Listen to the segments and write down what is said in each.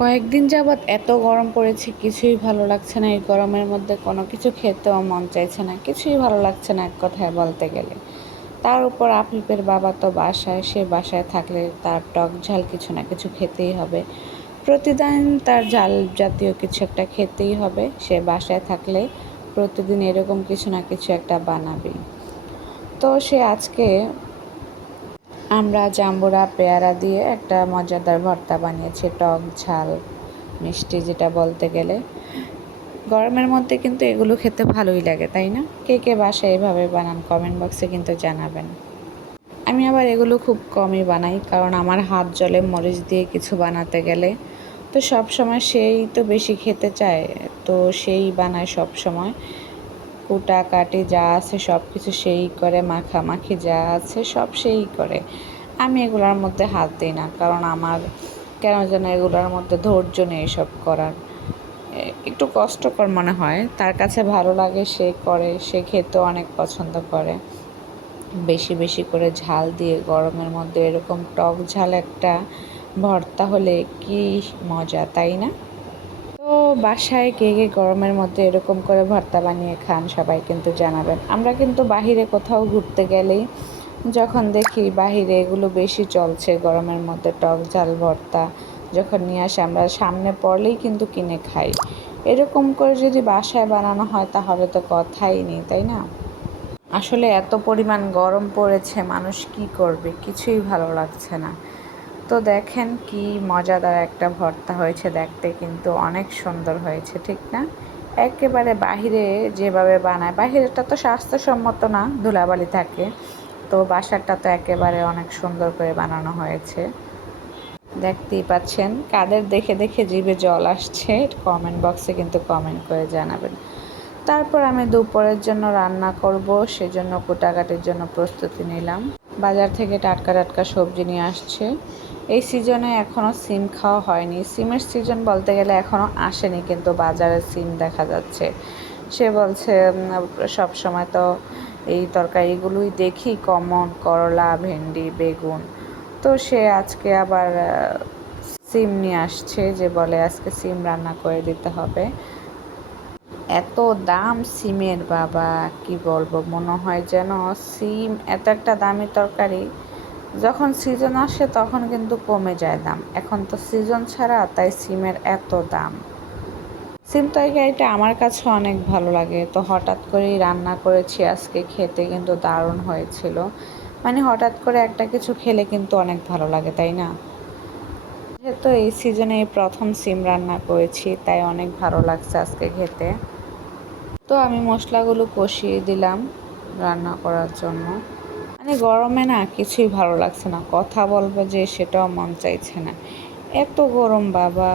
কয়েকদিন যাবৎ এত গরম পড়েছে, কিছুই ভালো লাগছে না। এই গরমের মধ্যে কোনো কিছু খেতেও মন চাইছে না, কিছুই ভালো লাগছে না এক কথায় বলতে গেলে। তার উপর আফিফের বাবা তো বাসায়, সে বাসায় থাকলে তার টক ঝাল কিছু না কিছু খেতেই হবে। প্রতিদিন তার ঝাল জাতীয় কিছু একটা খেতেই হবে। সে বাসায় থাকলে প্রতিদিন এরকম কিছু না কিছু একটা বানাবেই। তো সে আজকে আমরা জাম্বুরা পেয়ারা দিয়ে একটা মজাদার ভর্তা বানিয়েছি, টক ঝাল মিষ্টি যেটা বলতে গেলে। গরমের মধ্যে কিন্তু এগুলো খেতে ভালোই লাগে, তাই না? কে কে বাসায় এভাবে বানান কমেন্ট বক্সে কিন্তু জানাবেন। আমি আবার এগুলো খুব কমই বানাই, কারণ আমার হাত জ্বলে মরিচ দিয়ে কিছু বানাতে গেলে। তো সব সময় সেই তো বেশি খেতে চায়, তো সেই বানায় সব সময়। কুটাকাটি যা আছে সব কিছু সেই করে, মাখামাখি যা আছে সব সেই করে। আমি এগুলোর মধ্যে হাত দিই না, কারণ আমার কেন যেন এগুলোর মধ্যে ধৈর্য নেই এসব করার। একটু কষ্টকর মনে হয়। তার কাছে ভালো লাগে, সে করে, সে খেতেও অনেক পছন্দ করে। বেশি বেশি করে ঝাল দিয়ে গরমের মধ্যে এরকম টক ঝাল একটা ভর্তা হলে কি মজা, তাই না? তো বাসায় কে কে গরমের মধ্যে এরকম করে ভর্তা বানিয়ে খান সবাই কিন্তু জানাবেন। আমরা কিন্তু বাহিরে কোথাও ঘুরতে গেলেই যখন দেখি বাহিরে এগুলো বেশি চলছে গরমের মধ্যে, টক ঝাল ভর্তা যখন নিয়ে আসে আমরা সামনে পড়লেই কিন্তু কিনে খাই। এরকম করে যদি বাসায় বানানো হয় তাহলে তো কথাই নেই, তাই না? আসলে এত পরিমাণ গরম পড়েছে, মানুষ কি করবে, কিছুই ভালো লাগছে না। তো দেখেন কি মজাদার একটা ভর্তা হয়েছে, দেখতে কিন্তু অনেক সুন্দর হয়েছে, ঠিক না? একেবারে বাহিরে যেভাবে বানায়, বাহিরেটা তো স্বাস্থ্যসম্মত না, ধুলাবালি থাকে। তো বাসারটা তো একেবারে অনেক সুন্দর করে বানানো হয়েছে। দেখতেই পাচ্ছেন, কাদের দেখে দেখে জিভে জল আসছে কমেন্ট বক্সে কিন্তু কমেন্ট করে জানাবেন। তারপর আমি দুপুরের জন্য রান্না করব, সেজন্য কুটাকাটির জন্য প্রস্তুতি নিলাম। বাজার থেকে টাটকা টাটকা সবজি নিয়ে আসছে। এই সিজনে এখনও সিম খাওয়া হয়নি, সিমের সিজন বলতে গেলে এখনও আসেনি, কিন্তু বাজারে সিম দেখা যাচ্ছে। সে বলছে সব সময় তো এই তরকারিগুলোই দেখি কমন, করলা, ভেন্ডি, বেগুন। তো সে আজকে আবার সিম নিয়ে আসছে, যে বলে আজকে সিম রান্না করে দিতে হবে। এত দাম সিমের, বাবা কি বলবো, মনে হয় যেন সিম এত একটা দামি তরকারি, যখন সিজন আসে তখন কিন্তু কমে যায় দাম। এখন তো সিজন ছাড়া, তাই সিমের এত দাম। সিম তরকারিটা আমার কাছে অনেক ভালো লাগে, তো হঠাৎ করেই রান্না করেছি আজকে, খেতে কিন্তু দারুণ হয়েছিল। মানে হঠাৎ করে একটা কিছু খেলে কিন্তু অনেক ভালো লাগে, তাই না? যেহেতু এই সিজনে এই প্রথম সিম রান্না করেছি, তাই অনেক ভালো লাগছে আজকে খেতে। তো আমি মশলাগুলো কষিয়ে দিলাম রান্না করার জন্য। মানে গরমে না কিছুই ভালো লাগছে না, কথা বলবো যে সেটাও মন চাইছে না, এত গরম, বাবা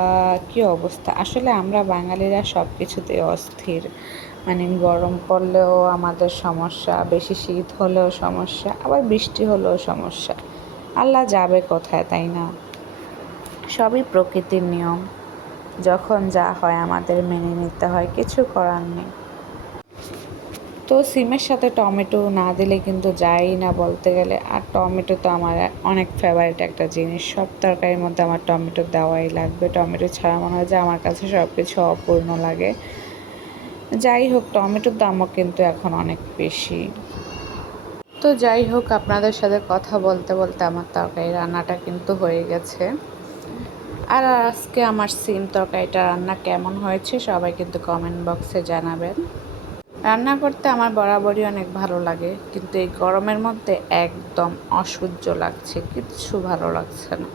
কি অবস্থা। আসলে আমরা বাঙালিরা সব কিছুতে অস্থির। মানে গরম পড়লেও আমাদের সমস্যা, বেশি শীত হলেও সমস্যা, আবার বৃষ্টি হলেও সমস্যা। আল্লাহ যাবে কোথায়, তাই না? সবই প্রকৃতির নিয়ম, যখন যা হয় আমাদের মেনে নিতে হয়, কিছু করার নেই। তো সিমের সাথে টমেটো না দিলে কিন্তু যায়ই না বলতে গেলে। আর টমেটো তো আমার অনেক ফেভারিট একটা জিনিস, সব তরকারির মধ্যে আমার টমেটো দেওয়াই লাগবে। টমেটো ছাড়া মনে হয় যে আমার কাছে সব কিছু অপূর্ণ লাগে। যাই হোক, টমেটোর দামও কিন্তু এখন অনেক বেশি। তো যাই হোক, আপনাদের সাথে কথা বলতে বলতে আমার তরকারি রান্নাটা কিন্তু হয়ে গেছে। আর আজকে আমার সিম তরকারিটা রান্না কেমন হয়েছে সবাই কিন্তু কমেন্ট বক্সে জানাবেন। রান্না করতে আমার বরাবরই অনেক ভালো লাগে, কিন্তু এই গরমের মধ্যে একদম অসহ্য লাগছে, কিচ্ছু ভালো লাগছে না।